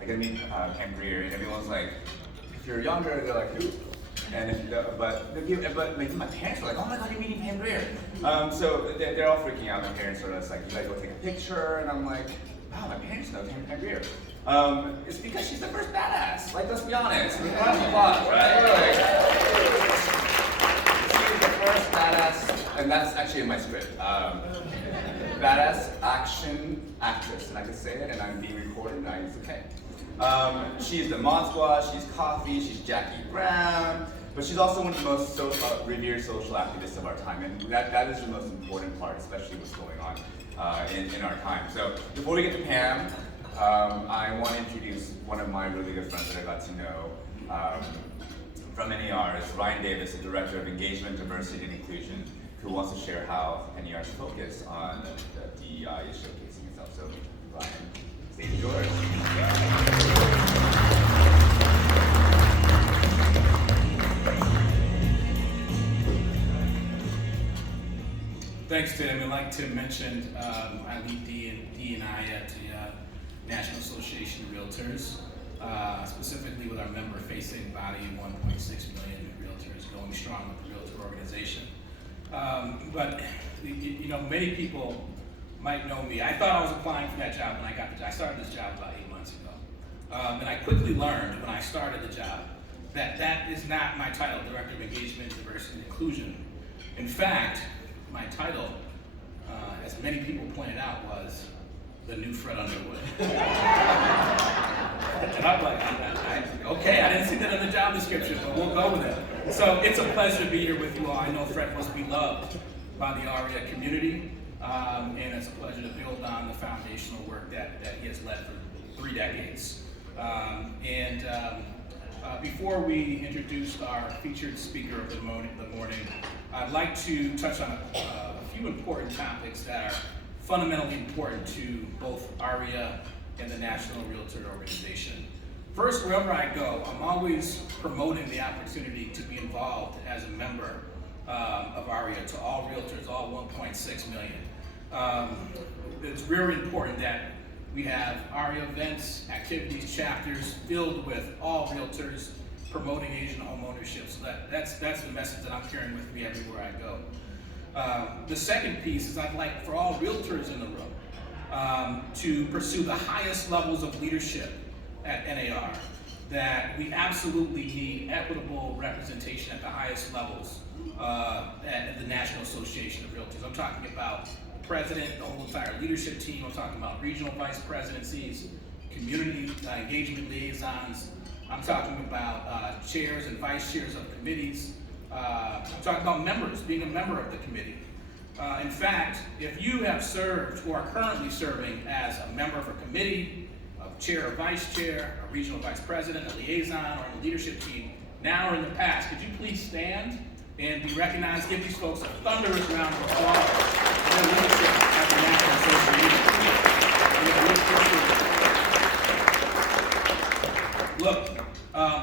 I get to meet Pam Grier, and everyone's like, if you're younger, they're like, who? And but like my parents were like, oh my god, you're meeting Pam Grier. So they're all freaking out. My parents are just like, you gotta go take a picture, and I'm like, wow, my parents know Pam Grier. It's because she's the first badass. Like, let's be honest. Round of applause, right? Like, she's the first badass, and that's actually in my script. Badass action actress, and I can say it, and I'm being recorded, and it's okay. She's the Mod Squad, she's Coffy, she's Jackie Brown, but she's also one of the most revered social activists of our time, and that is the most important part, especially what's going on in our time. So before we get to Pam, I want to introduce one of my really good friends that I got to know from NAR. It's Ryan Davis, the Director of Engagement, Diversity, and Inclusion, who wants to share how NAR's focus on the DEI is showcasing itself. So Ryan, stage is yours. Thanks, Tim. And like Tim mentioned, I lead D&I at the National Association of Realtors, specifically with our member-facing body of 1.6 million realtors, going strong with the realtor organization. But you know, many people might know me. I thought I was applying for that job when I got the job. I started this job about 8 months ago. And I quickly learned when I started the job that that is not my title, Director of Engagement, Diversity, and Inclusion. In fact, my title, as many people pointed out, was the new Fred Underwood. And I'm like, okay, I didn't see that in the job description, but we'll go with it. So it's a pleasure to be here with you all. I know Fred was beloved by the AREAA community, and it's a pleasure to build on the foundational work that he has led for 3 decades. Before we introduce our featured speaker of the morning, I'd like to touch on a few important topics that are fundamentally important to both AREAA and the National Realtor Organization. First, wherever I go, I'm always promoting the opportunity to be involved as a member of AREAA to all realtors, all 1.6 million. It's very important that we have AREAA events, activities, chapters filled with all realtors promoting Asian home ownership. So that's the message that I'm carrying with me everywhere I go. The second piece is I'd like for all realtors in the room to pursue the highest levels of leadership at NAR, that we absolutely need equitable representation at the highest levels at the National Association of Realtors. I'm talking about the president, the whole entire leadership team. I'm talking about regional vice presidencies, community engagement liaisons. I'm talking about chairs and vice chairs of committees. I'm talking about members, being a member of the committee. In fact, if you have served or are currently serving as a member of a committee, a chair or vice chair, a regional vice president, a liaison, or in the leadership team, now or in the past, could you please stand and be recognized? Give these folks a thunderous round of applause for their leadership at the National Association. Look,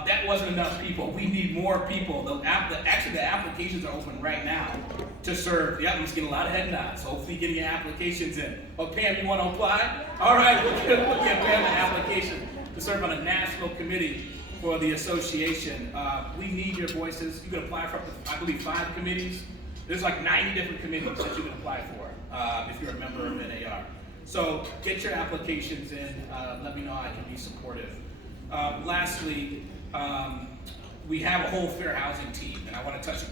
that wasn't enough people. We need more people. Actually, the applications are open right now to serve. Yep, I'm just getting a lot of head nods. Hopefully, getting your applications in. Oh, Pam, you want to apply? All right, we'll get Pam the application to serve on a national committee for the association. We need your voices. You can apply for, I believe, 5 committees. There's like 90 different committees that you can apply for if you're a member of NAR. So get your applications in. Let me know how I can be supportive. Lastly, we have a whole fair housing team, and I want to touch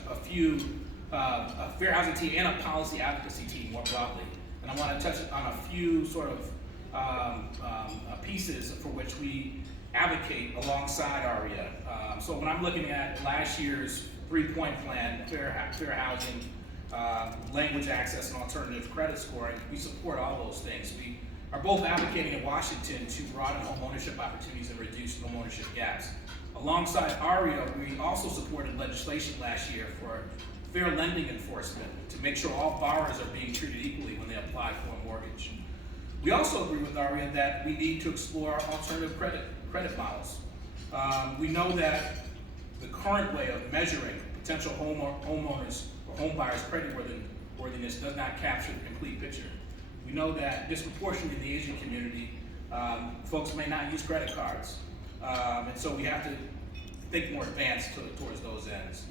a fair housing team and a policy advocacy team more broadly. And I want to touch on a few sort of pieces for which we advocate alongside AREAA. So when I'm looking at last year's 3-point plan, fair housing, language access, and alternative credit scoring, we support all those things. We are both advocating in Washington to broaden home ownership opportunities and reduce home ownership gaps. Alongside AREAA, we also supported legislation last year for fair lending enforcement to make sure all borrowers are being treated equally when they apply for a mortgage. We also agree with AREAA that we need to explore alternative credit models. We know that the current way of measuring potential homeowners or home buyers' creditworthiness does not capture the complete picture. We know that disproportionately in the Asian community, Folks may not use credit cards. And so we have to think more advanced towards those ends.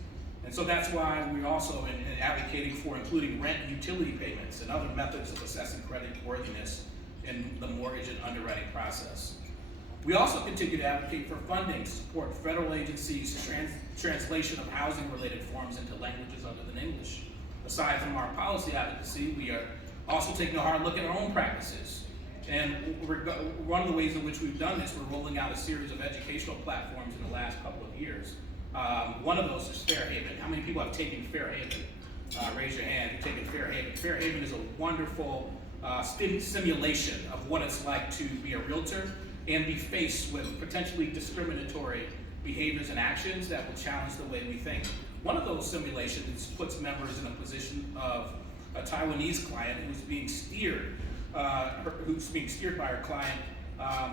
And so that's why we're also in advocating for including rent and utility payments and other methods of assessing credit worthiness in the mortgage and underwriting process. We also continue to advocate for funding to support federal agencies' translation of housing-related forms into languages other than English. Aside from our policy advocacy, we are also taking a hard look at our own practices. And one of the ways in which we've done this, we're rolling out a series of educational platforms in the last couple of years. One of those is Fairhaven. How many people have taken Fairhaven? Raise your hand if you've taken Fairhaven. Fairhaven is a wonderful simulation of what it's like to be a realtor and be faced with potentially discriminatory behaviors and actions that will challenge the way we think. One of those simulations puts members in a position of a Taiwanese client who's being steered by her client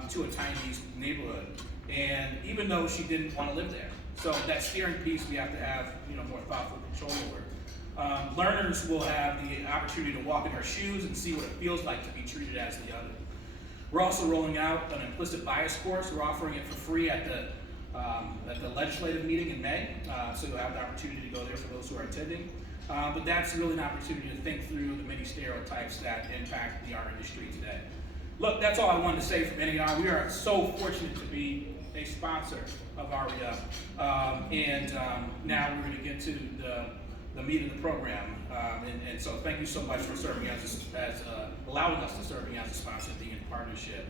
to a Chinese neighborhood. And even though she didn't want to live there. So that steering piece we have to have more thoughtful control over. Learners will have the opportunity to walk in her shoes and see what it feels like to be treated as the other. We're also rolling out an implicit bias course. We're offering it for free at the legislative meeting in May, so you'll have the opportunity to go there for those who are attending. But that's really an opportunity to think through the many stereotypes that impact the art industry today. Look, that's all I wanted to say from NAR. We are so fortunate to be a sponsor of AREAA, and now we're going to get to the meat of the program. And so thank you so much for serving as allowing us to serve as a sponsor, being in partnership.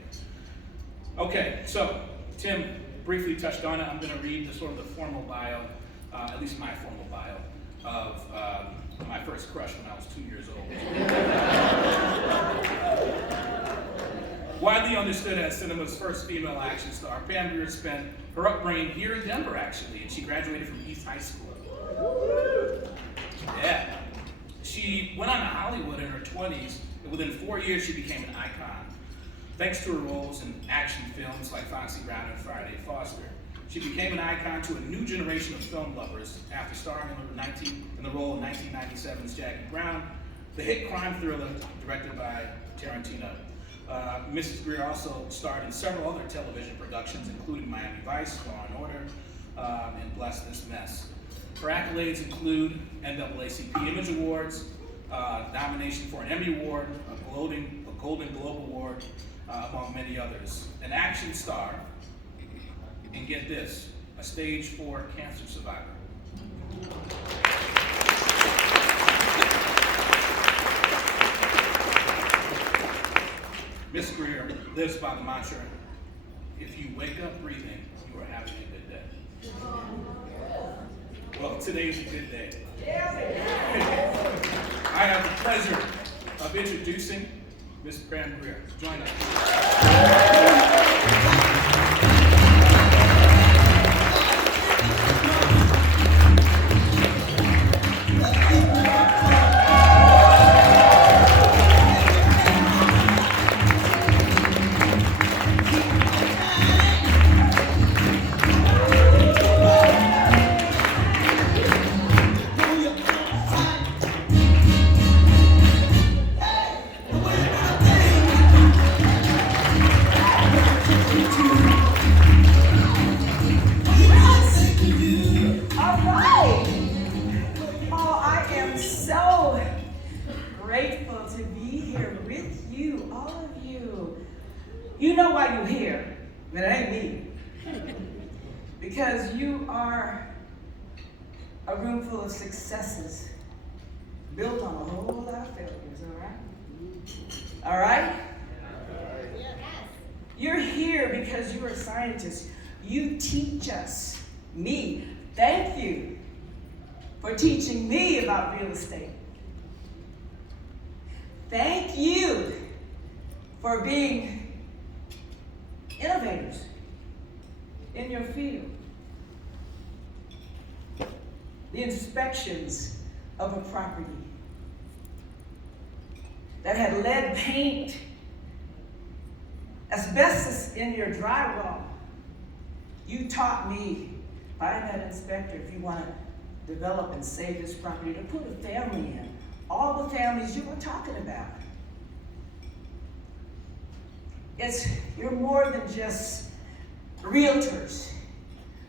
Okay, so Tim briefly touched on it. I'm going to read the sort of the formal bio, at least my formal bio, of my first crush when I was 2 years old. Widely understood as cinema's first female action star, Pam Grier spent her upbringing here in Denver, actually, and she graduated from East High School. Yeah. She went on to Hollywood in her 20s, and within 4 years she became an icon. Thanks to her roles in action films like Foxy and Friday Foster, she became an icon to a new generation of film lovers after starring in the role of 1997's Jackie Brown, the hit crime thriller directed by Tarantino. Mrs. Grier also starred in several other television productions, including Miami Vice, Law and Order, and Bless This Mess. Her accolades include NAACP Image Awards, nomination for an Emmy Award, a Golden Globe Award, among many others. An action star, and get this, a stage 4 cancer survivor. Miss Grier lives by the mantra, if you wake up breathing, you are having a good day. Well, today's a good day. I have the pleasure of introducing Miss Pam Grier. Join us. You know why you're here, but it ain't me. Because you are a room full of successes built on a whole lot of failures, all right? All right? Yes. You're here because you're a scientist. You teach us, me. Thank you for teaching me about real estate. Thank you for being innovators in your field. The inspections of a property that had lead paint, asbestos in your drywall. You taught me, find that inspector if you want to develop and save this property, to put a family in. All the families you were talking about. you're more than just realtors.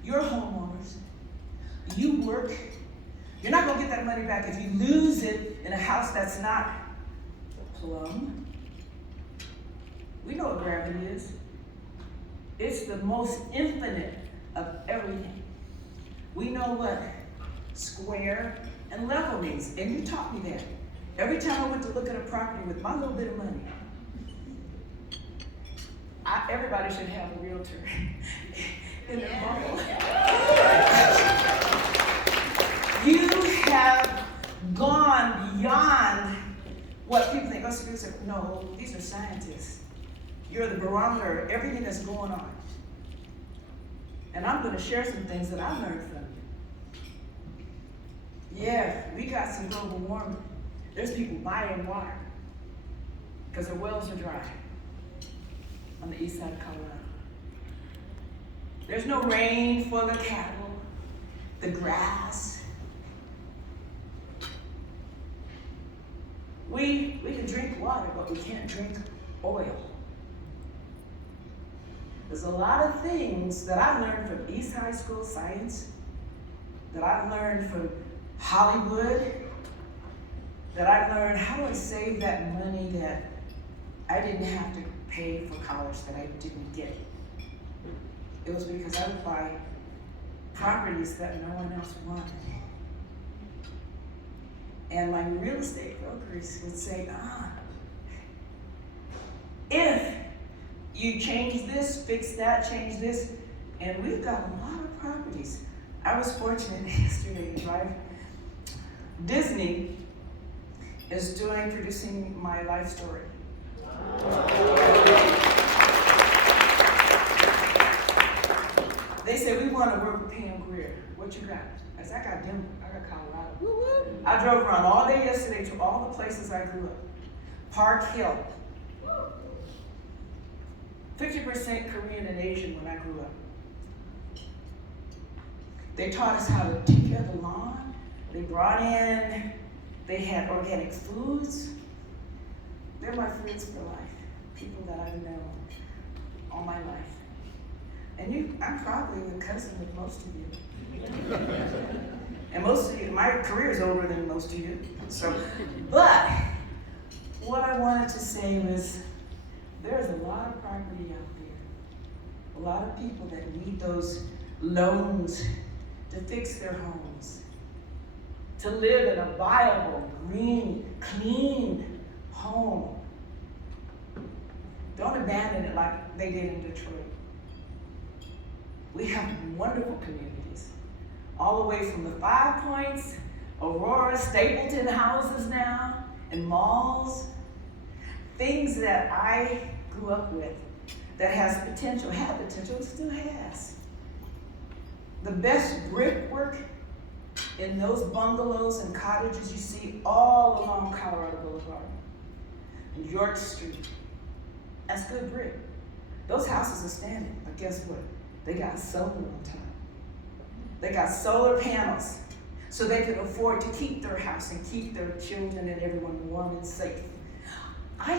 You're homeowners. You work. You're not gonna get that money back if you lose it in a house that's not plumb. We know what gravity is. It's the most infinite of everything. We know what square and level means, and you taught me that. Every time I went to look at a property with my little bit of money, everybody should have a realtor in their bubble. You have gone beyond what people think. No, these are scientists. You're the barometer of everything that's going on. And I'm going to share some things that I learned from you. Yeah, we got some global warming. There's people buying water because their wells are dry on the east side of Colorado. There's no rain for the cattle, the grass. We can drink water, but we can't drink oil. There's a lot of things that I learned from East High School science, that I learned from Hollywood, that I learned how do I save that money that I didn't have to pay for college that I didn't get. It was because I would buy properties that no one else wanted. And my real estate brokers would say, if you change this, fix that, change this, and we've got a lot of properties. I was fortunate yesterday to drive. Disney is producing my life story. They said, we want to work with Pam Grier. What you got? I said, I got Denver, I got Colorado. Woo-woo. I drove around all day yesterday to all the places I grew up. Park Hill. 50% Korean and Asian when I grew up. They taught us how to take care of the lawn. They had organic foods. They're my friends for life. People that I've known all my life. And I'm probably the cousin of most of you. And most of you, my career is older than most of you. But what I wanted to say was, there's a lot of property out there. A lot of people that need those loans to fix their homes, to live in a viable, green, clean home. Don't abandon it like they did in Detroit. We have wonderful communities, all the way from the Five Points, Aurora, Stapleton houses now, and malls. Things that I grew up with that had potential, and still has. The best brickwork in those bungalows and cottages you see all along Colorado Boulevard and York Street. That's good brick. Those houses are standing, but guess what? They got solar on top. They got solar panels so they can afford to keep their house and keep their children and everyone warm and safe. I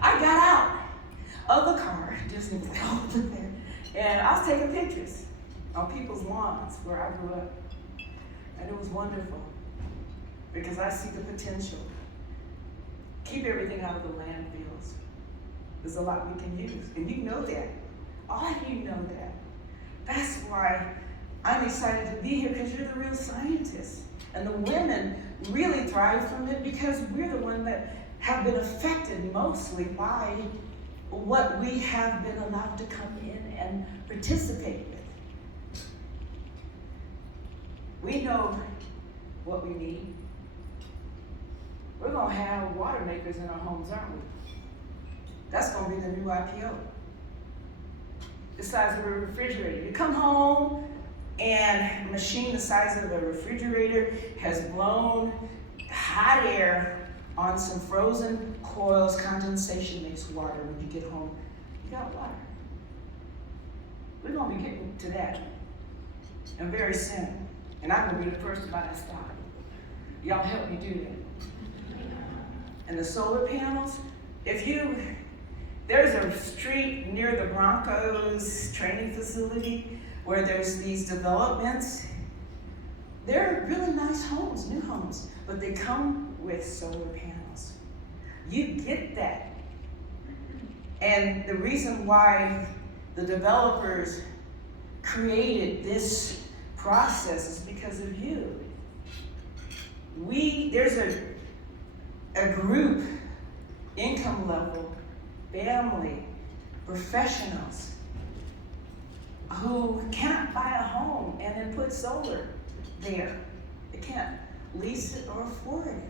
got out of the car, Disney was over there, and I was taking pictures on people's lawns where I grew up. And it was wonderful because I see the potential. Keep everything out of the landfills. There's a lot we can use, and you know that. All of you know that. That's why I'm excited to be here, because you're the real scientists. And the women really thrive from it because we're the ones that have been affected mostly by what we have been allowed to come in and participate with. We know what we need. We're going to have water makers in our homes, aren't we? That's going to be the new IPO. The size of a refrigerator. You come home and a machine the size of a refrigerator has blown hot air on some frozen coils. Condensation makes water. When you get home, you got water. We're going to be getting to that, and very soon. And I'm going to be the first to buy that stock. Y'all help me do that. And the solar panels, if you There's a street near the Broncos training facility where there's these developments. They're really nice homes, new homes, but they come with solar panels. You get that. And the reason why the developers created this process is because of you. There's a group, income level, family, professionals who can't buy a home and then put solar there. They can't lease it or afford it.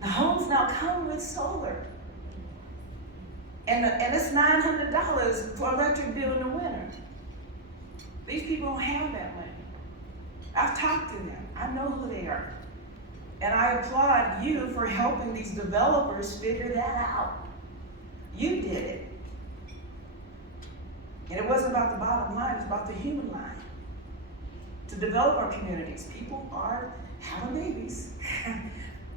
The homes now come with solar. And it's $900 for electric bill in the winter. These people don't have that money. I've talked to them. I know who they are. And I applaud you for helping these developers figure that out. You did it. And it wasn't about the bottom line, it's about the human line. To develop our communities. People are having babies.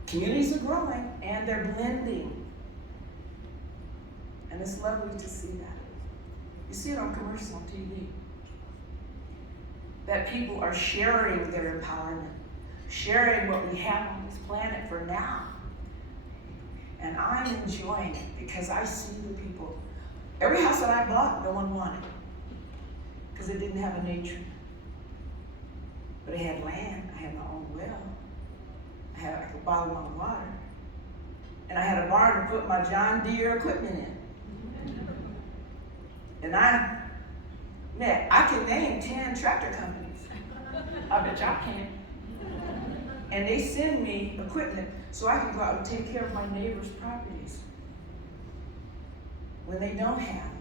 Communities are growing and they're blending. And it's lovely to see that. You see it on commercials on TV. That people are sharing their empowerment, sharing what we have on this planet for now. And I'm enjoying it because I see the people. Every house that I bought, no one wanted because it didn't have a nature. But it had land, I had my own well. I could bottle my water. And I had a barn to put my John Deere equipment in. And I can name 10 tractor companies. I bet y'all can. And they send me equipment so I can go out and take care of my neighbors' properties when they don't have it.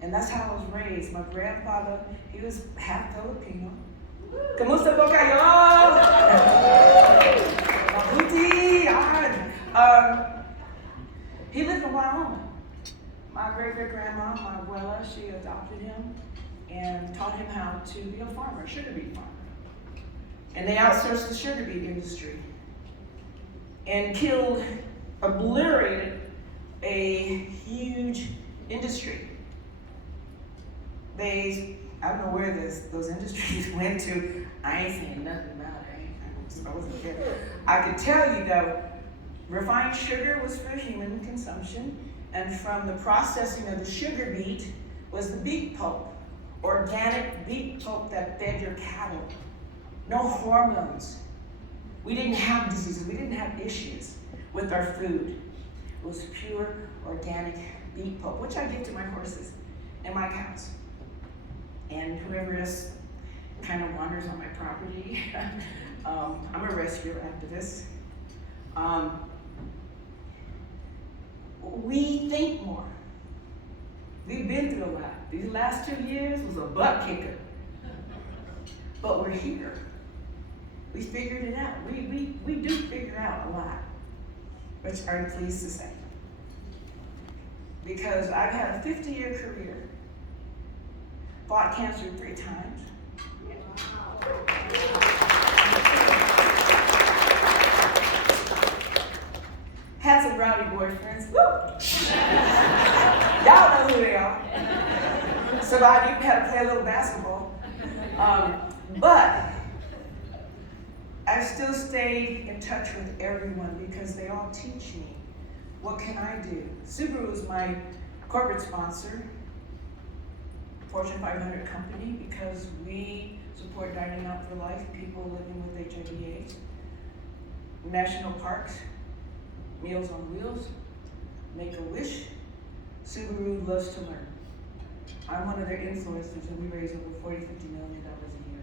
And that's how I was raised. My grandfather, he was half Filipino. Kamusta po kayo? Mabuti yan. He lived in Wyoming. My great-great-grandma, my abuela, she adopted him and taught him how to be a farmer, sugar beet farmer. And they outsourced the sugar beet industry and obliterated a huge industry. I don't know where those industries went to. I ain't saying nothing about it. I wasn't there. I could tell you though, refined sugar was for human consumption, and from the processing of the sugar beet was the beet pulp, organic beet pulp that fed your cattle. No hormones. We didn't have diseases. We didn't have issues with our food. It was pure organic beet pulp, which I give to my horses and my cows. And whoever else kind of wanders on my property. I'm a rescue activist. We think more. We've been through a lot. These last 2 years was a butt kicker. But we're here. We figured it out. We do figure out a lot, which I'm pleased to say. Because I've had a 50-year career. Fought cancer 3 times. Had some rowdy boyfriends. Woo! Y'all know who they are. Survived, even had to play a little basketball. But I still stayed in touch with everyone because they all teach me. What can I do? Subaru is my corporate sponsor, Fortune 500 company, because we support Dining Out for Life, people living with HIV/AIDS. National parks, Meals on Wheels, Make-A-Wish. Subaru loves to learn. I'm one of their influencers, and we raise over $40–50 million a year.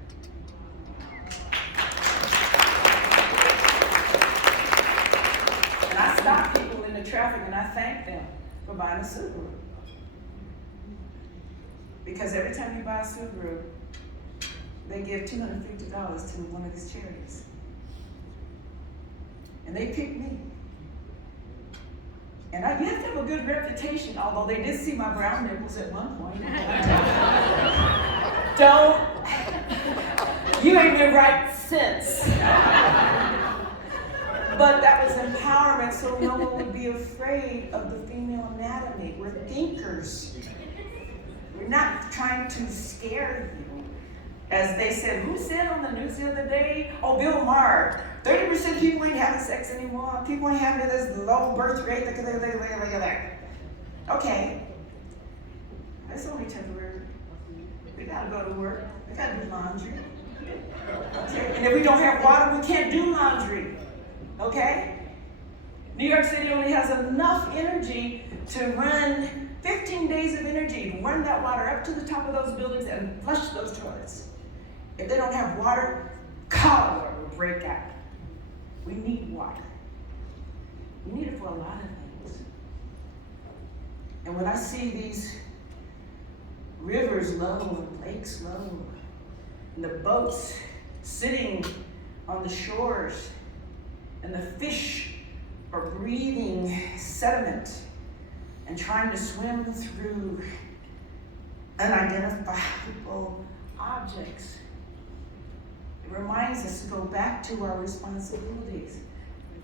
And I stop people in the traffic and I thank them for buying a Subaru. Because every time you buy a Subaru, they give $250 to one of these charities. And they pick me. And you have to have a good reputation, although they did see my brown nipples at one point. You ain't been right since. But that was empowerment, so no one would be afraid of the female anatomy. We're thinkers. We're not trying to scare you. As they said, who said on the news the other day? Oh, Bill Maher. 30% of people ain't having sex anymore. People ain't having this low birth rate. Okay. That's only temporary. We gotta go to work. We gotta do laundry. Okay? And if we don't have water, we can't do laundry. Okay? New York City only has enough energy to run 15 days of energy to run that water up to the top of those buildings and flush those toilets. If they don't have water, cholera will break out. We need water. We need it for a lot of things. And when I see these rivers low and lakes low, and the boats sitting on the shores, and the fish are breathing sediment and trying to swim through unidentifiable objects, it reminds us to go back to our responsibilities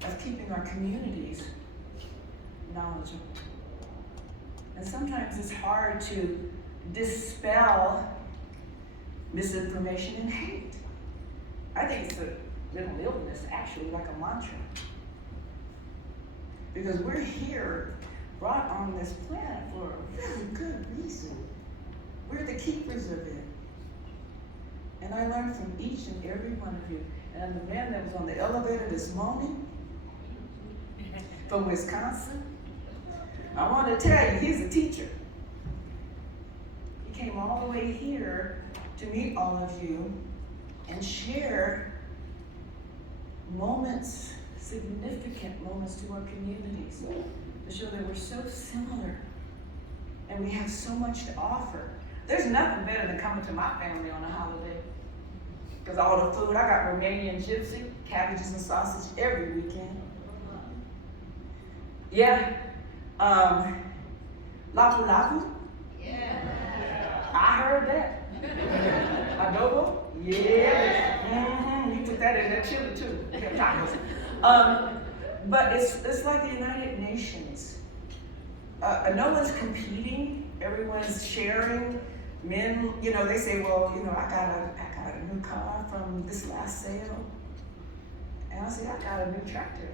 of keeping our communities knowledgeable. And sometimes it's hard to dispel misinformation and hate. I think it's a mental illness, actually, like a mantra. Because we're here, brought on this planet for a really good reason. We're the keepers of it. And I learned from each and every one of you. And the man that was on the elevator this morning, from Wisconsin, I want to tell you, he's a teacher. He came all the way here to meet all of you and share moments, significant moments to our communities, to show that we're so similar and we have so much to offer. There's nothing better than coming to my family on a holiday. Because all the food, I got Romanian gypsy, cabbages and sausage every weekend. Yeah, lapu lapu. Yeah. I heard that. Adobo? Yeah. Mm-hmm. You put that in that chili too. Yeah, tacos. But it's like the United Nations. No one's competing. Everyone's sharing. Men, they say, well, I got a new car from this last sale. And I say, I got a new tractor.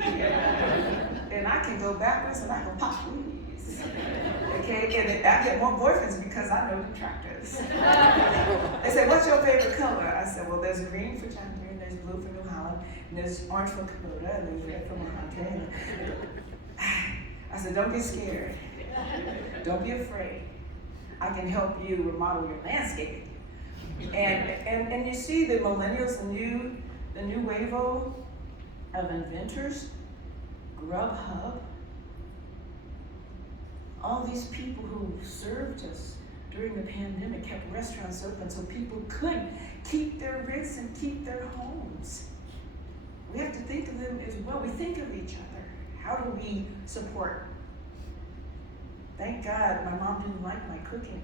And I can go backwards and I can pop wheelies. Okay, and I get more boyfriends because I know the tractors. They say, what's your favorite color? I said, well, there's green for John Deere, and there's blue for New Holland, and there's orange for Kubota, and there's red for Montana. I said, don't be scared. Don't be afraid. I can help you remodel your landscaping. And you see the millennials, the new wave of inventors, Grubhub, all these people who served us during the pandemic kept restaurants open so people could keep their rents and keep their homes. We have to think of them as well. We think of each other. How do we support? Thank God my mom didn't like my cooking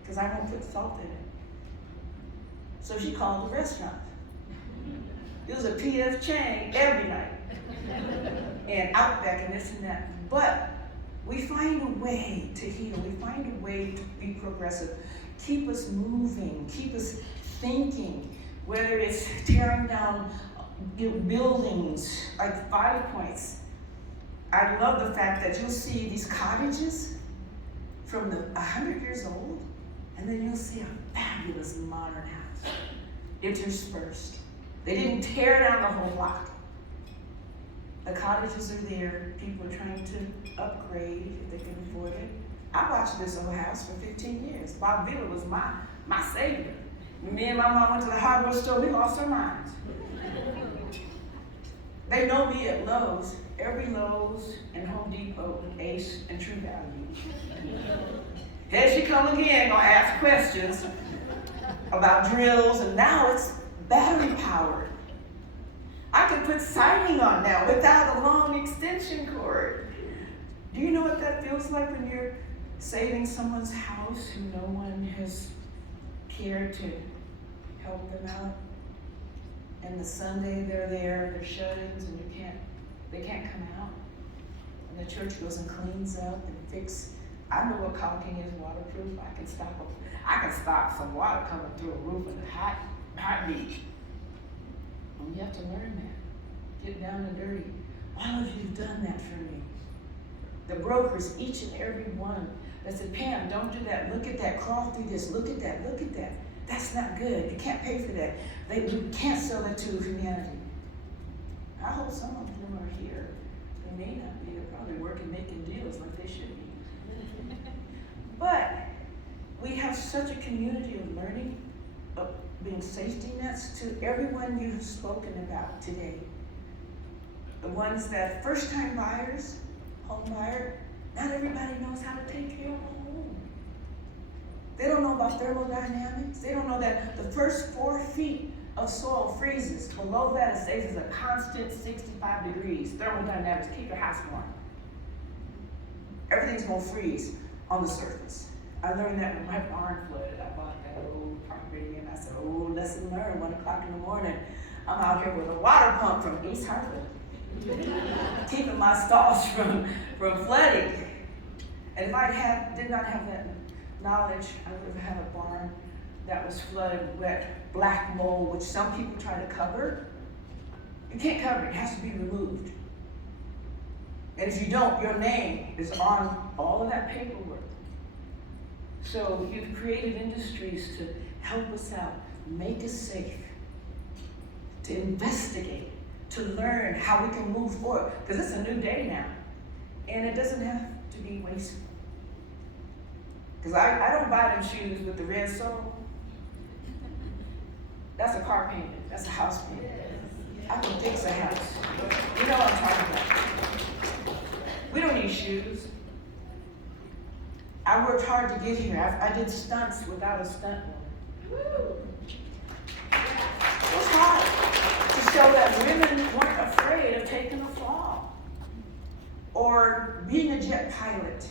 because I won't put salt in it. So she called the restaurant. It was a PF chain every night. And Outback and this and that. But we find a way to heal. We find a way to be progressive. Keep us moving. Keep us thinking. Whether it's tearing down buildings, like 5 Points. I love the fact that you'll see these cottages from 100 years old, and then you'll see a fabulous modern house interspersed. They didn't tear down the whole block. The cottages are there. People are trying to upgrade if they can afford it. I watched this old house for 15 years. Bob Villa was my savior. When me and my mom went to the hardware store, we lost our minds. They know me at Lowe's. Every Lowe's and Home Depot, Ace, and True Value. Here she come again, gonna ask questions about drills, and now it's battery powered. I can put siding on now without a long extension cord. Do you know what that feels like when you're saving someone's house who no one has cared to help them out? And the Sunday they're there, they're shut-ins, and they can't come out. And the church goes and cleans up and fix. I know what caulking is waterproof. I can stop some water coming through a roof in a heartbeat. And you have to learn that. Get down and dirty. All of you've done that for me. The brokers, each and every one, that said, Pam, don't do that. Look at that. Crawl through this. Look at that. Look at that. That's not good. You can't pay for that. We can't sell that to humanity. I hope some of them are here. They may not be. They're probably working, making deals like they should be. But we have such a community of learning, of being safety nets to everyone you have spoken about today. The ones that first-time buyers, home buyer, not everybody knows how to take care of a home. They don't know about thermodynamics. They don't know that the first 4 feet of soil freezes. Below that, it stays as a constant 65 degrees. Thermodynamics, keep your house warm. Everything's gonna freeze on the surface. I learned that when my barn flooded. I bought that old property and I said, oh, lesson learned, 1 o'clock in the morning. I'm out here with a water pump from East Hartford, keeping my stalls from flooding. And if I did not have that knowledge, I would have had a barn that was flooded, wet, black mold, which some people try to cover. You can't cover it, it has to be removed. And if you don't, your name is on all of that paperwork. So you've created industries to help us out, make us safe, to investigate, to learn how we can move forward. Because it's a new day now, and it doesn't have to be wasteful. Because I don't buy them shoes with the red sole. That's a car payment, that's a house payment. I can fix a house. You know what I'm talking about. We don't need shoes. I worked hard to get here. I did stunts without a stunt woman. It was hard to show that women weren't afraid of taking a fall, or being a jet pilot,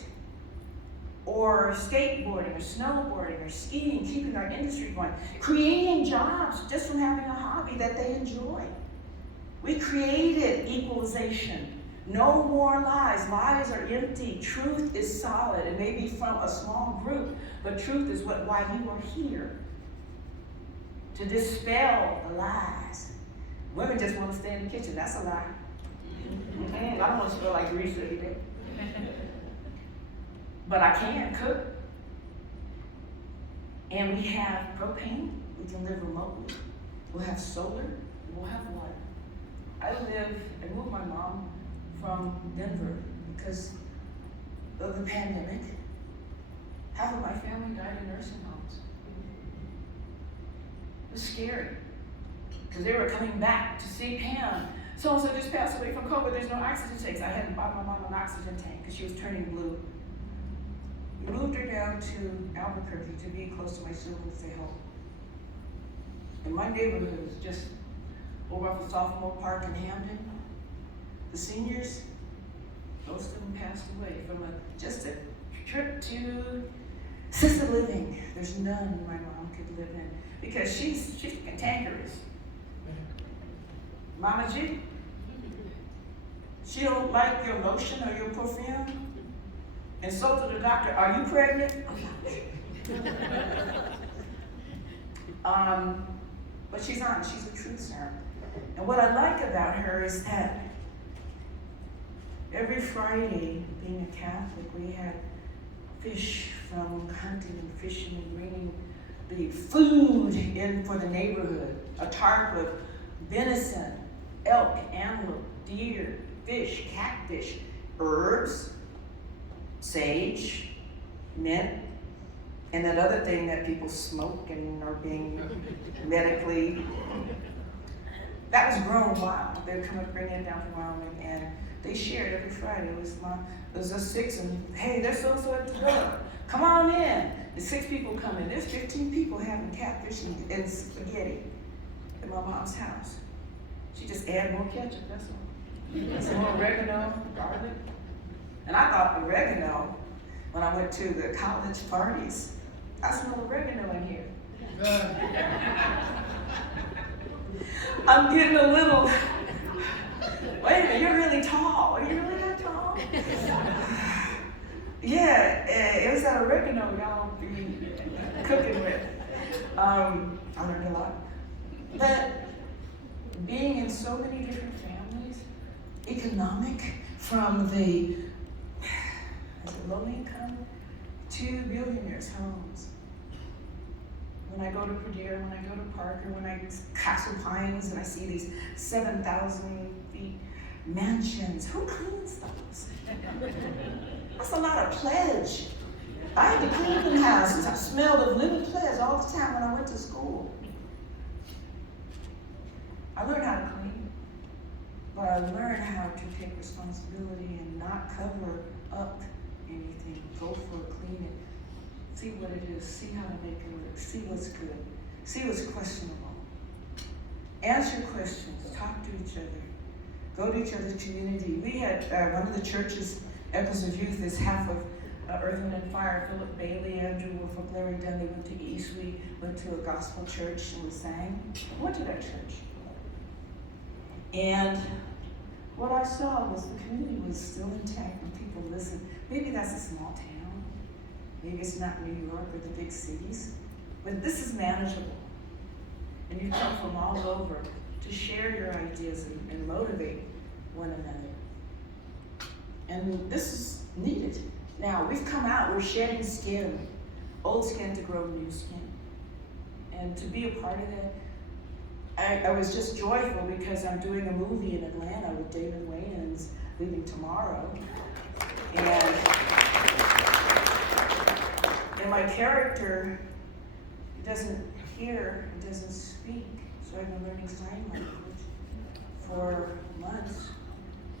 or skateboarding, or snowboarding, or skiing, keeping our industry going, creating jobs just from having a hobby that they enjoy. We created equalization. No more lies. Lies are empty. Truth is solid. It may be from a small group, but truth is why you are here. To dispel the lies. Women just want to stay in the kitchen. That's a lie. I don't want to smell like grease every day. But I can cook. And we have propane. We can live remotely. We'll have solar. We'll have water. I moved my mom from Denver because of the pandemic. Half of my family died in nursing homes. It was scary because they were coming back to see Pam. So-and-so just passed away from COVID. There's no oxygen tanks. I had to buy my mom an oxygen tank because she was turning blue. We moved her down to Albuquerque to be close to my siblings to help. And my neighborhood was just over off of Sophomore Park in Hamden. The seniors, most of them passed away from just a trip to assisted living. There's none my mom could live in because she's cantankerous. Mama G, she don't like your lotion or your perfume. And so to the doctor, are you pregnant? But she's honest, she's a truth serum. And what I like about her is that every Friday, being a Catholic, we had fish from hunting and fishing and bringing the food in for the neighborhood. A tarp of venison, elk, antelope, deer, fish, catfish, herbs, sage, mint, and that other thing that people smoke and are being medically. That was grown wild. They'd come and bring it down from Wyoming, and they shared every Friday. It was us 6, and hey, there's so-and-so at the door. Come on in. The 6 people come in. There's 15 people having catfish and spaghetti at my mom's house. She just add more ketchup, that's all. Some more oregano, garlic. And I thought oregano, when I went to the college parties, I smell oregano in here. I'm getting a little, wait a minute, you're really tall. Are you really that tall? Yeah, it was that oregano y'all be cooking with. I learned a lot. But being in so many different families, economic, from the low income to billionaires' homes. When I go to Purdue, when I go to Parker, when I Castle Pines and I see these 7,000 feet mansions, who cleans those? That's a lot of pledge. I had to clean them houses. I smelled of living pledge all the time when I went to school. I learned how to clean, but I learned how to take responsibility and not cover up anything. Go for it, clean it, see what it is, see how to make it work, see what's good, see what's questionable. Answer questions, talk to each other, go to each other's community. We had one of the churches, Echoes of Youth, is half of Earth, Wind and Fire. Philip Bailey, Andrew Wolf, Larry Dunn, they went to East. We went to a gospel church and we sang. I went to that church. And what I saw was the community was still intact and people listened. Maybe that's a small town. Maybe it's not New York or the big cities. But this is manageable. And you come from all over to share your ideas and motivate one another. And this is needed. Now, we've come out, we're shedding skin, old skin to grow new skin. And to be a part of that, I was just joyful because I'm doing a movie in Atlanta with David Wayans, leaving tomorrow. And my character doesn't hear, doesn't speak, so I've been learning sign language for months.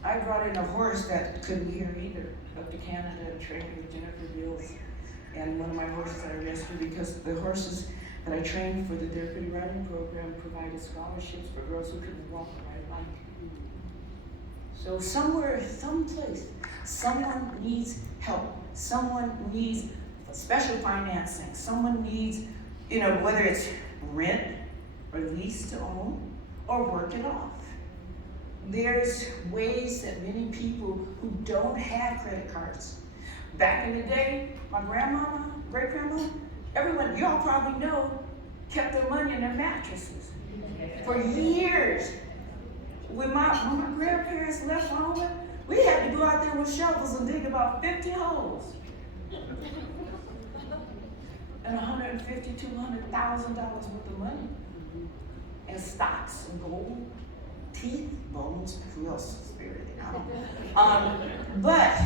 I brought in a horse that couldn't hear either, up to Canada and trained with Jennifer Beals. And one of my horses I rescued because the horses that I trained for the therapeutic riding program provided scholarships for girls who couldn't walk or ride a bike. So somewhere, someplace, someone needs help. Someone needs special financing. Someone needs, whether it's rent or lease to own or work it off. There's ways that many people who don't have credit cards. Back in the day, my grandmama, great-grandma, everyone, y'all probably know, kept their money in their mattresses for years. When my grandparents left home, we had to go out there with shovels and dig about 50 holes. And $150,000 to $200,000 worth of money. And stocks and gold, teeth, bones, who else? Spirit, I don't know. But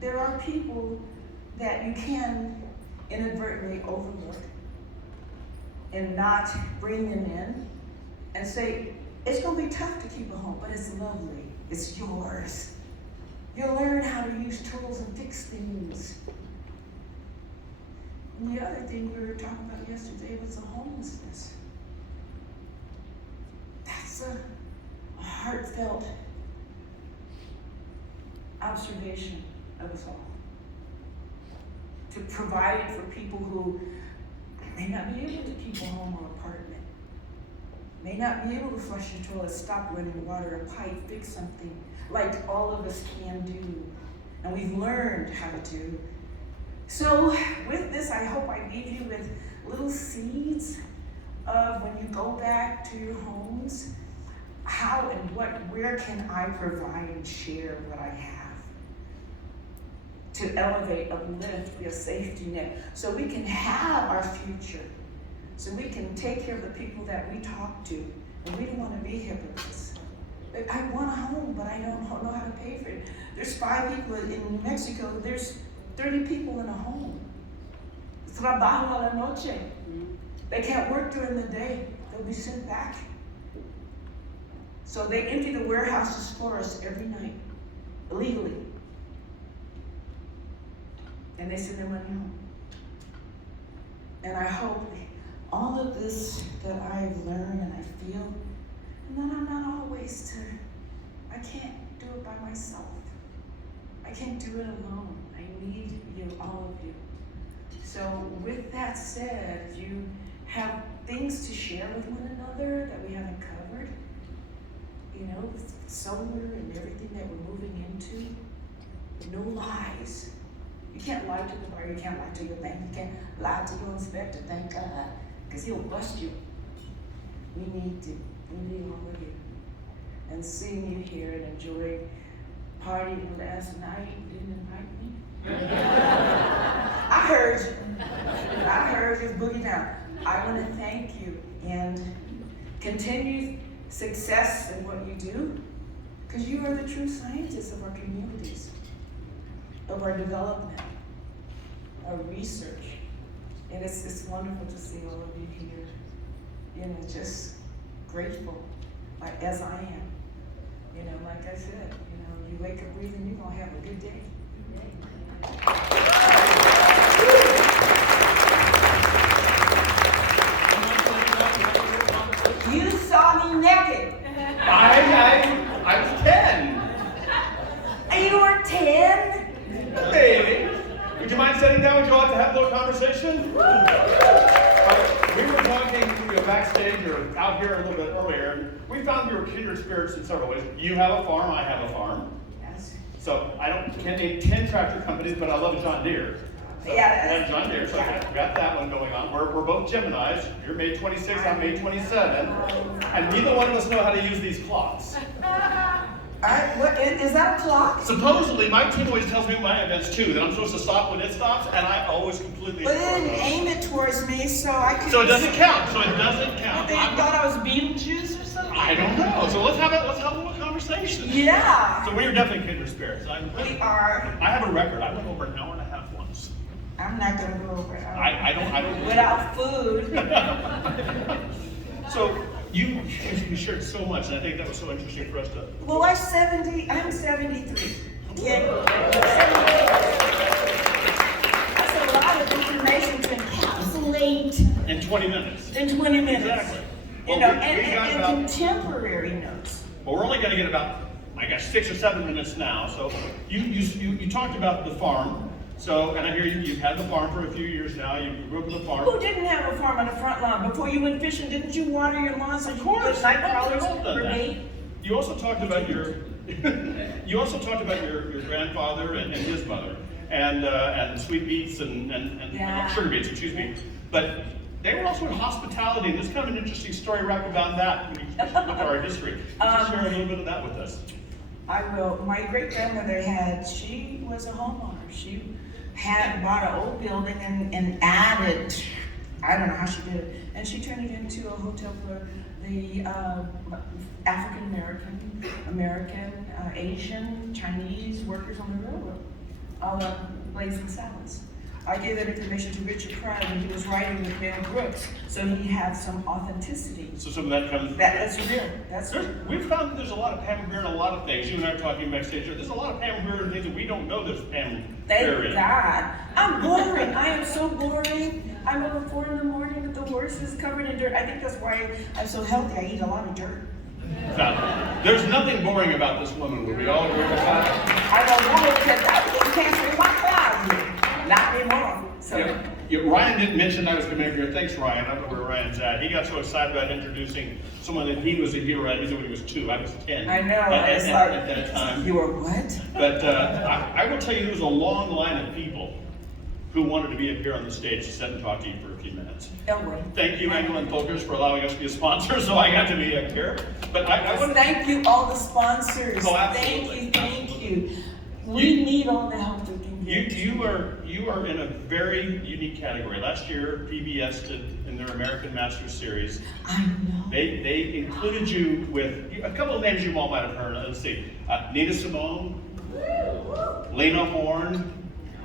there are people that you can inadvertently overlook and not bring them in and say, it's gonna be tough to keep a home, but it's lovely, it's yours. You'll learn how to use tools and fix things. And the other thing we were talking about yesterday was the homelessness. That's a heartfelt observation of us all. To provide for people who may not be able to keep a home or apartment, may not be able to flush your toilet, stop running water, a pipe, fix something, like all of us can do. And we've learned how to do. So with this, I hope I leave you with little seeds of when you go back to your homes, how and where can I provide and share what I have to elevate, uplift, be a safety net, so we can have our future, so we can take care of the people that we talk to, and we don't want to be hypocrites. I want a home, but I don't know how to pay for it. There's 5 people in New Mexico, there's 30 people in a home. Trabajo a la noche. They can't work during the day, they'll be sent back. So they empty the warehouses for us every night, illegally. And they send their money home. And I hope all of this that I've learned and I feel, and that I'm not always I can't do it by myself. I can't do it alone. I need you, all of you. So with that said, you have things to share with one another that we haven't covered. You know, solar and everything that we're moving into. No lies. You can't lie to the buyer, you can't lie to your bank, you can't lie to your inspector, thank God, because he'll bust you. We need all of you. And seeing you here and enjoying partying last night, you didn't invite me. I heard you boogie down. I want to thank you and continued success in what you do, because you are the true scientists of our communities, of our development, our research. And it's wonderful to see all of you here. You know, just grateful, as I am. You know, like I said, you know, you wake up breathing, you're gonna have a good day. You saw me naked. I was 10. And you were 10? Maybe. Would you mind sitting down? Would you like to have a little conversation? We were talking backstage or out here a little bit earlier, and we found we were kindred spirits in several ways. You have a farm, I have a farm. Yes. So can't name 10 tractor companies, but I love a John Deere. So Yeah. I John Deere, so I've got that one going on. We're both Geminis. You're May 26, I'm May 27. And neither one of us know how to use these clocks. What, is that a clock? Supposedly, my team always tells me at my events too, that I'm supposed to stop when it stops, and I always completely But ignore they didn't those. aim it towards me, so I could. So it doesn't count. They thought I was Beetlejuice or something? I don't know. So let's have a little conversation. Yeah. So we are definitely kindred spirits. We are. I have a record. I went over an hour and a half once. I'm not gonna go over it. I don't. Without food. So you shared so much, and I think that was so interesting for us to. Well, I'm 73. Yeah. That's a lot of information to encapsulate In 20 minutes. in 20 minutes. Exactly. You Well, know, we got and about- contemporary notes. Well, we're only going to get about, I guess, 6 or 7 minutes now. So you talked about the farm. So, and I hear you've had the farm for a few years now. You grew up with the farm. Who didn't have a farm on the front lawn? Before you went fishing, didn't you water your lawn so you could get night crawlers for bait? You also talked about your grandfather and his mother and sweet beets and Yeah. sugar beets, excuse me. But they were also in hospitality, and there's kind of an interesting story wrapped around that when you look at our history. Could you share a little bit of that with us? I will. My great grandmother she was a homeowner. She had bought an old building and added, I don't know how she did it, and she turned it into a hotel for the African American, Asian, Chinese workers on the railroad, all the blazing saddles. I gave that information to Richard Pryor when he was writing with Mel Brooks, so he had some authenticity. So some of that comes. That's real. We've found that there's a lot of Pam Grier in a lot of things. You and I are talking backstage. There's a lot of Pam Grier in things that we don't know there's Pam Grier in. Thank God. I'm boring. I am so boring. I'm up at 4 in the morning with the horses covered in dirt. I think that's why I'm so healthy. I eat a lot of dirt. Now, there's nothing boring about this woman. Would we all agree with that? I don't know because I can't see my cloud. Not anymore. So. Yeah, Ryan didn't mention I was coming over here. Thanks, Ryan. I don't know where Ryan's at. He got so excited about introducing someone that he was a hero. I knew when he was 2. I was 10. I know. At that time. You were what? But I will tell you, there was a long line of people who wanted to be up here on the stage to sit and talk to you for a few minutes. Thank you, Gwendolyn Sylvia, for allowing us to be a sponsor, so I got to be up here. But I want to thank you, all the sponsors. Oh, absolutely. Thank you. We need all the help we can get. You are in a very unique category. Last year, PBS did in their American Masters series. I know. They included you with a couple of names you all might have heard. Let's see, Nina Simone, Lena Horne,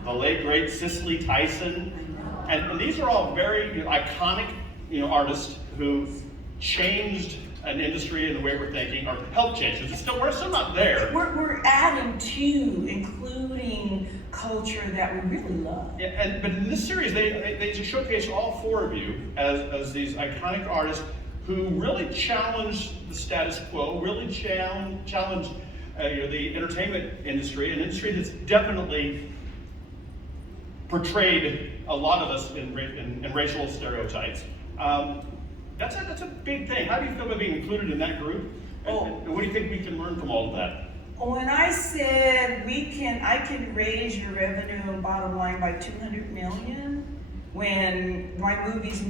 the late great Cicely Tyson, and these are all very iconic, artists who changed an industry and the way we're thinking, or helped change it. We're still not there. We're adding to, including culture that we really love. Yeah, but in this series, they showcase all 4 of you as these iconic artists who really challenged the status quo, really challenged the entertainment industry, an industry that's definitely portrayed a lot of us in racial stereotypes. That's a big thing. How do you feel about being included in that group? And what do you think we can learn from all of that? When I said I can raise your revenue and bottom line by 200 million, when my movies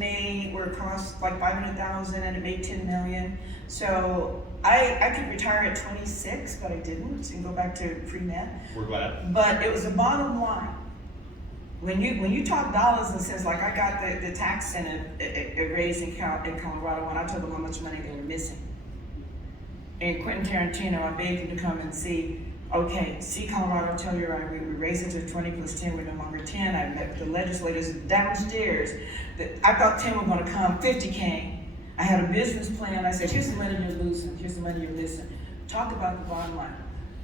were cost like 500,000 and it made 10 million. So I could retire at 26, but I didn't, and go back to pre-med. We're glad. But it was the bottom line. When you talk dollars and cents, like I got the tax incentive raised in Colorado when I told them how much money they were missing. And Quentin Tarantino, I begged him to come and see Colorado, tell you right, we raised it to 20 plus 10, we're no longer 10. I met the legislators downstairs. I thought 10 were gonna come, 50 came. I had a business plan. I said, here's the money you're losing, here's the money you're missing. Talk about the bottom line.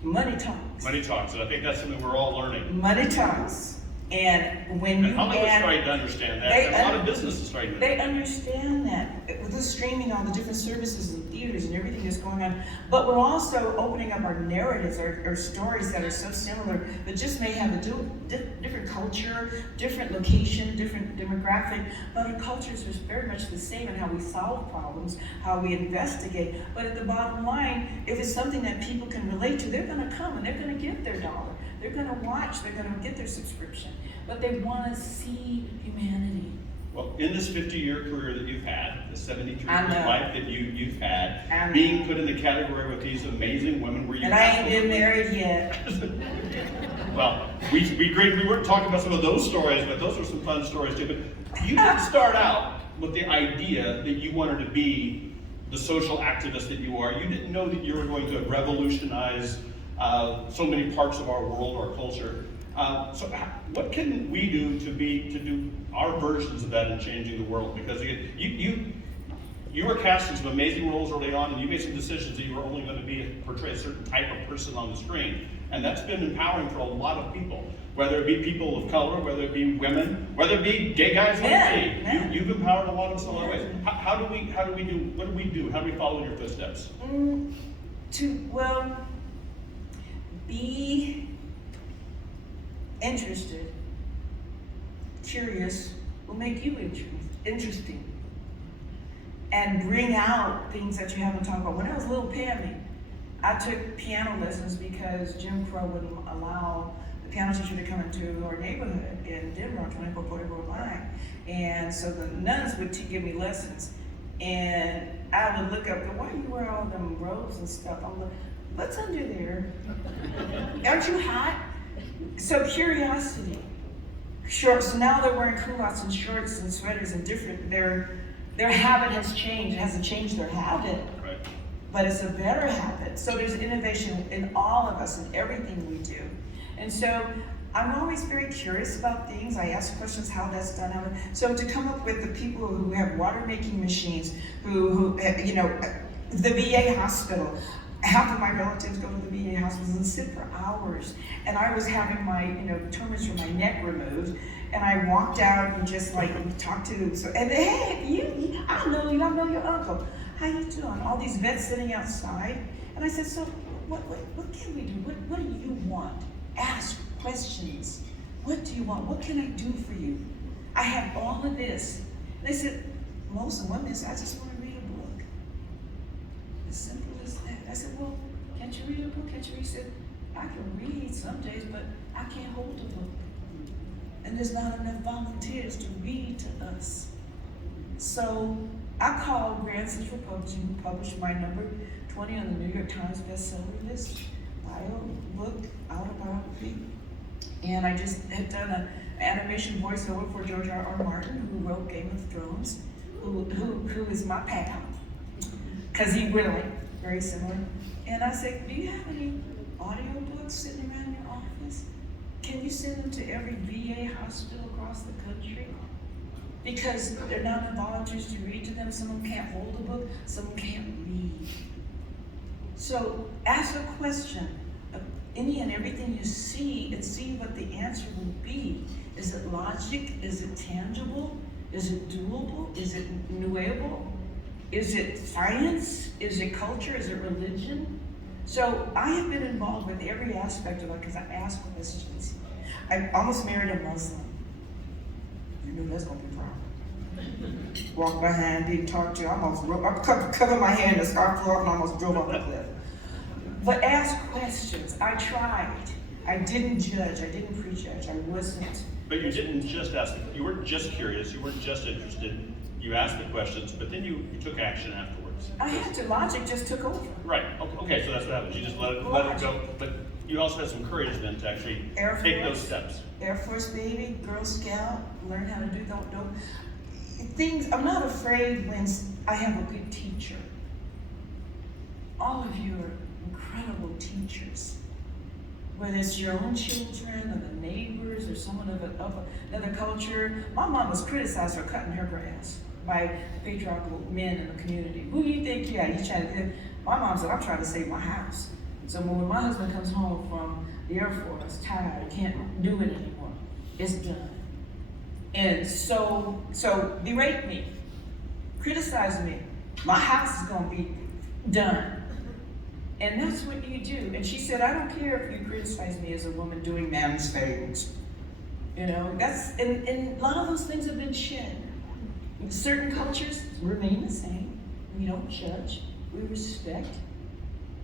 Money talks. Money talks, and I think that's something we're all learning. Money talks. And when you Hollywood's starting to understand that. A lot of businesses starting to. They understand that with the streaming, all the different services and theaters and everything that's going on. But we're also opening up our narratives, our stories that are so similar, but just may have a different culture, different location, different demographic. But our cultures are very much the same in how we solve problems, how we investigate. But at the bottom line, if it's something that people can relate to, they're going to come and they're going to get their dollar. They're going to watch, they're going to get their subscription, but they want to see humanity. Well, in this 50-year career that you've had, the 73-year life that you've had, being put in the category with these amazing women, and I ain't been married yet. Well, we weren't talking about some of those stories, but those were some fun stories too. But you didn't start out with the idea that you wanted to be the social activist that you are. You didn't know that you were going to revolutionize so many parts of our world, our culture. So what can we do to do our versions of that in changing the world? Because again, you were cast in some amazing roles early on, and you made some decisions that you were only going to portray a certain type of person on the screen. And that's been empowering for a lot of people, whether it be people of color, whether it be women, whether it be gay guys like me. You've empowered a lot of us in a lot of ways. What do we do? How do we follow in your footsteps? Be interested, curious, will make you interesting, and bring out things that you haven't talked about. When I was little Pammy, I took piano lessons because Jim Crow wouldn't allow the piano teacher to come into our neighborhood in Denver on 2444 line. And so the nuns would give me lessons, and I would look up, why do you wear all them robes and stuff? I'm like, what's under there? Aren't you hot? So curiosity. Sure. So now they're wearing culottes and shorts and sweaters and different. Their habit has changed. It hasn't changed their habit, Right. But it's a better habit. So there's innovation in all of us in everything we do. And so I'm always very curious about things. I ask questions how that's done. So to come up with the people who have water making machines, who the VA hospital. Half of my relatives go to the VA hospitals and sit for hours. And I was having my, tumors from my neck removed. And I walked out and just talked to them. And hey, I know your uncle. How you doing? All these vets sitting outside. And I said, so what can we do? What do you want? Ask questions. What do you want? What can I do for you? I have all of this. And they said, most of women say, I just want to read a book. As simple as that. I said, well, can't you read a book? Can't you read? He said, I can read some days, but I can't hold a book. And there's not enough volunteers to read to us. So I called Grants for Publishing, who published my number 20 on the New York Times bestseller list, bio book, autobiography. And I just had done an animation voiceover for George R.R. Martin, who wrote Game of Thrones, who is my pal, because he really, very similar. And I said, do you have any audio books sitting around your office? Can you send them to every VA hospital across the country? Because they're not enough volunteers to read to them. Some of them can't hold a book, some of them can't read. So ask a question of any and everything you see and see what the answer will be. Is it logic? Is it tangible? Is it doable? Is it knowable? Is it science? Is it culture? Is it religion? So I have been involved with every aspect of it because I ask questions. I almost married a Muslim. You know that's gonna be a problem. Walked behind, didn't talk to her. I covered my hair in the scarf flew off and almost drove off the cliff. But ask questions. I tried. I didn't judge. I didn't prejudge. I wasn't. But you didn't just ask, you weren't just curious, you weren't just interested, you asked the questions, but then you took action afterwards. I had to. Logic just took over. Right, okay, so that's what happened. You just let it go, but you also had some courage then to actually take those steps. Air Force baby, Girl Scout, learn how to do things. I'm not afraid when I have a good teacher. All of you are incredible teachers. Whether it's your own children or the neighbors or someone of another culture. My mom was criticized for cutting her grass by patriarchal men in the community. Who do you think you are? He's trying to. My mom said, I'm trying to save my house. So when my husband comes home from the Air Force, tired, can't do it anymore, it's done. And so berate me, criticize me. My house is gonna be done. And that's what you do. And she said, I don't care if you criticize me as a woman doing man's things. You know, and a lot of those things have been shed. Certain cultures remain the same. We don't judge, we respect.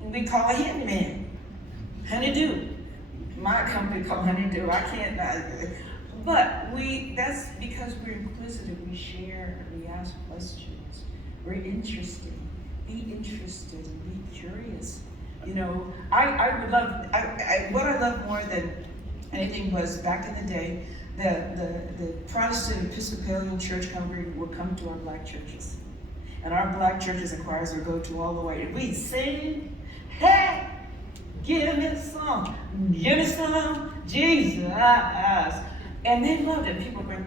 And we call a handyman honeydew. My company called honeydew. I can't, but that's because we're inquisitive. We share, we ask questions. We're interested. Be interested and be curious. You know, I would love, what I love more than anything was back in the day, the Protestant Episcopalian church congregation would come to our black churches. And our black churches and choirs would go to all the way. And we'd sing, hey, give me some, Jesus. And they loved it. People were,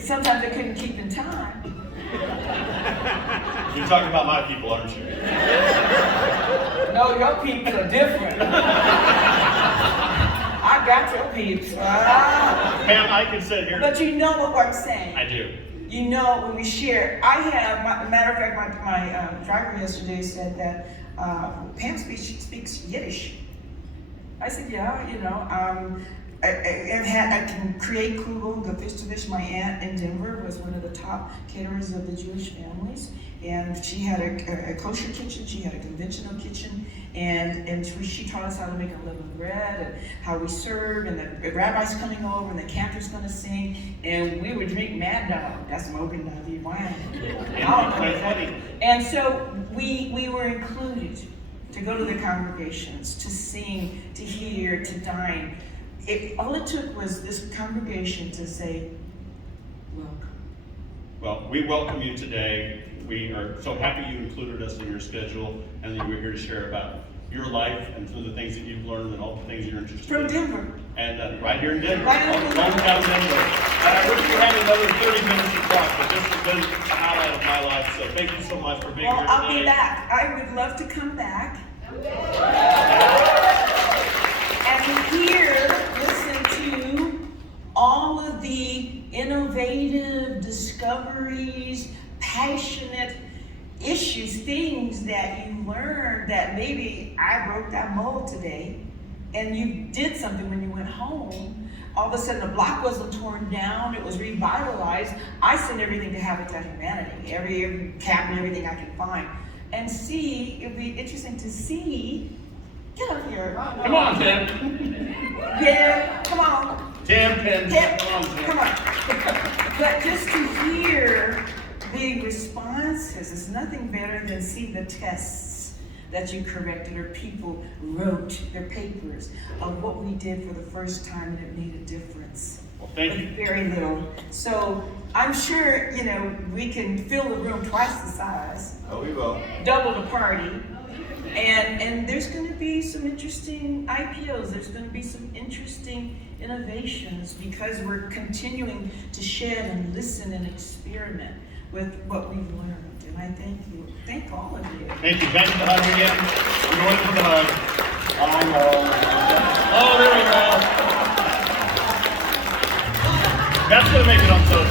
sometimes they couldn't keep in time. You're talking about my people, aren't you? No, your people are different. I got your peeps. Pam, I can sit here. But you know what I'm saying. I do. You know, when we share, matter of fact, my driver yesterday said that Pam speaks Yiddish. I said, yeah, you know, I can create kugel, gefisterwisch. My aunt in Denver was one of the top caterers of the Jewish families, and she had a kosher kitchen, she had a conventional kitchen, and she taught us how to make unleavened bread, and how we serve, and the rabbi's coming over, and the cantor's gonna sing, and we would drink Mad Dog, that's Mogan David wine. And so we were included to go to the congregations, to sing, to hear, to dine. All it took was this congregation to say, welcome. Well, we welcome you today. We are so happy you included us in your schedule and that you were here to share about your life and some of the things that you've learned and all the things you're interested in. From Denver. And right here in Denver. Right here in Denver. Hometown Denver. And I wish we had another 30 minutes to talk, but this has been a highlight of my life, so thank you so much for being here today. I'll be back. I would love to come back. And here, listen to all of the innovative discoveries, passionate issues, things that you learned that maybe I broke that mold today, and you did something when you went home. All of a sudden the block wasn't torn down, it was revitalized. I sent everything to Habitat Humanity, every cabinet, everything I could find. And see, it'd be interesting to see. Get up here. Come on, Tim. Yeah, come on. Tim. Come on. But just to hear the responses is nothing better than see the tests that you corrected or people wrote their papers of what we did for the first time, and it made a difference. Well, thank you. Very little. So I'm sure, you know, we can fill the room twice the size. Oh, we will. Double the party. And there's going to be some interesting IPOs. There's going to be some interesting innovations because we're continuing to shed and listen and experiment with what we've learned. And I thank you. Thank all of you. Thank you. Thank you for the hug again. We're going for the hug. I know. Oh, there we go. That's going to make it on social.